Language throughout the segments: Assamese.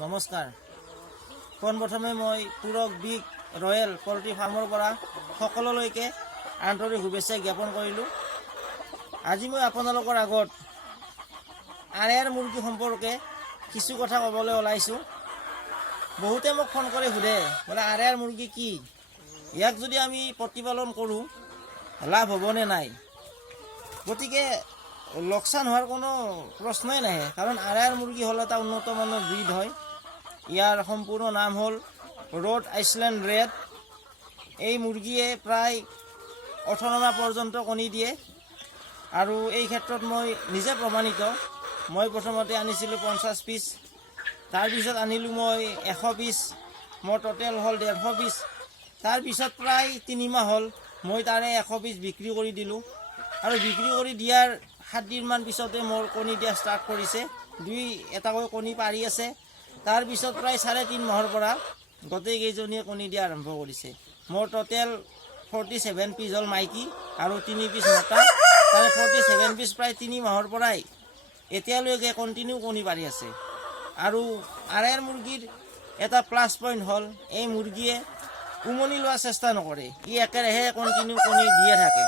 নমস্কাৰ। পোনপ্ৰথমে মই পুৰক বিগ ৰয়েল পল্ট্ৰি ফাৰ্মৰ পৰা সকলোলৈকে আন্তৰিক শুভেচ্ছা জ্ঞাপন কৰিলোঁ। আজি মই আপোনালোকৰ আগত আৰেয়াৰ মুৰ্গী সম্পৰ্কে কিছু কথা ক'বলৈ ওলাইছোঁ। বহুতে মোক ফোন কৰি সোধে বোলে আৰেয়াৰ মুৰ্গী কি, ইয়াক যদি আমি প্ৰতিপালন কৰোঁ লাভ হ'বনে নাই। গতিকে লোকচান হোৱাৰ কোনো প্ৰশ্নই নাহে, কাৰণ আৰেয়াৰ মুৰ্গী হ'ল এটা উন্নত মানৰ ব্ৰিড হয়। ইয়াৰ সম্পূৰ্ণ নাম হ'ল ৰ'ড আইচলেণ্ড ৰেড। এই মুৰ্গীয়ে প্ৰায় 18 মাহ পৰ্যন্ত কণী দিয়ে আৰু এই ক্ষেত্ৰত মই নিজে প্ৰমাণিত। মই প্ৰথমতে আনিছিলোঁ 50 পিচ, তাৰপিছত আনিলোঁ মই 100 পিচ, মোৰ টোটেল হ'ল 150 পিচ। তাৰপিছত প্ৰায় 3 মাহ হ'ল মই তাৰে 100 পিচ বিক্ৰী কৰি দিলোঁ আৰু বিক্ৰী কৰি দিয়াৰ 7 দিনমান পিছতে মোৰ কণী দিয়া ষ্টাৰ্ট কৰিছে। এটাকৈ কণী পাৰি আছে। তাৰপিছত প্ৰায় 3.5 মাহৰ পৰা গোটেইকেইজনীয়ে কণী দিয়া আৰম্ভ কৰিছে। মোৰ টোটেল 47 পিচ হ'ল মাইকী আৰু 3 পিচ মতা। তাৰে 47 পিচ প্ৰায় 3 মাহৰ পৰাই এতিয়ালৈকে কণ্টিনিউ কণী পাৰি আছে। আৰু আৰেয়াৰ মুৰ্গীৰ এটা প্লাছ পইণ্ট হ'ল এই মুৰ্গীয়ে উমনি লোৱাৰ চেষ্টা নকৰে, ই একেৰাহে কণ্টিনিউ কণী দিয়ে থাকে।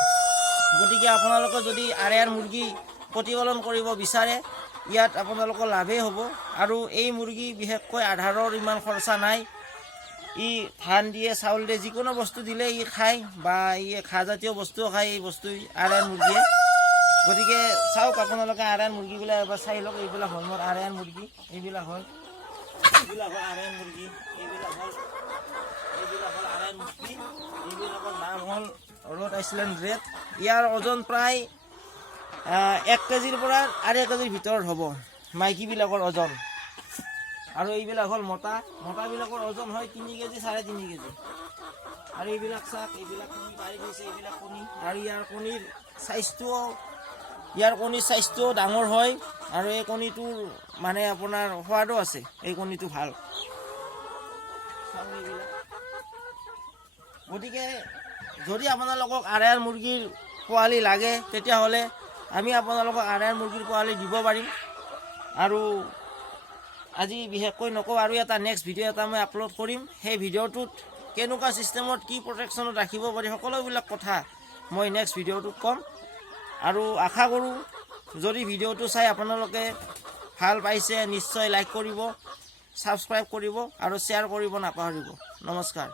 গতিকে আপোনালোকে যদি আৰেয়াৰ মুৰ্গী প্ৰতিপালন কৰিব বিচাৰে, ইয়াত আপোনালোকৰ লাভেই হ'ব। আৰু এই মুৰ্গী বিশেষকৈ আধাৰৰ ইমান খৰচা নাই। ই ধান দিয়ে, চাউল দিয়ে, যিকোনো বস্তু দিলে ই খায় বা ই ঘাঁহজাতীয় বস্তুও খায় এই বস্তু আৰেয়াৰ মুৰ্গীয়ে। গতিকে চাওক আপোনালোকে আৰেয়াৰ মুৰ্গীবিলাক এবাৰ চাই লওক। এইবিলাক হ'ল মোৰ আৰেয়াৰ মুৰ্গী, এইবিলাক হ'ল আৰেয়াৰ মুৰ্গী, এইবিলাক হ'ল আৰেয়াৰ মুৰ্গী। এইবিলাকৰ নাম হ'ল ৰ'ড আইচলেণ্ড ৰেড। ইয়াৰ ওজন প্ৰায় 1 কেজিৰ পৰা 2.5 কেজিৰ ভিতৰত হ'ব মাইকীবিলাকৰ ওজন। আৰু এইবিলাক হ'ল মতাবিলাকৰ ওজন হয় 3 কেজি 3.5 কেজি। আৰু এইবিলাক চাক, এইবিলাক কণী পাৰি দিছে, এইবিলাক কণী। আৰু ইয়াৰ কণীৰ চাইজটোও ডাঙৰ হয় আৰু এই কণীটোৰ মানে আপোনাৰ সোৱাদো আছে। এই কণীটো ভাল। গতিকে যদি আপোনালোকক আৰেয়াৰ মুৰ্গীৰ পোৱালি লাগে, তেতিয়াহ'লে আমি আপোনালোকক আৰেয়াৰ মুৰ্গীৰ পোৱালি দিব পাৰিম। আৰু আজি বিশেষকৈ নকওঁ, আৰু এটা নেক্সট ভিডিঅ' এটা মই আপলোড কৰিম। সেই ভিডিঅ'টোত কেনেকুৱা ছিষ্টেমত কি প্ৰটেকশ্যনত ৰাখিব পাৰি সকলোবিলাক কথা মই নেক্সট ভিডিঅ'টোত ক'ম। আৰু আশা কৰোঁ যদি ভিডিঅ'টো চাই আপোনালোকে ভাল পাইছে, নিশ্চয় লাইক কৰিব, ছাবস্ক্ৰাইব কৰিব আৰু শ্বেয়াৰ কৰিব নাপাহৰিব। নমস্কাৰ।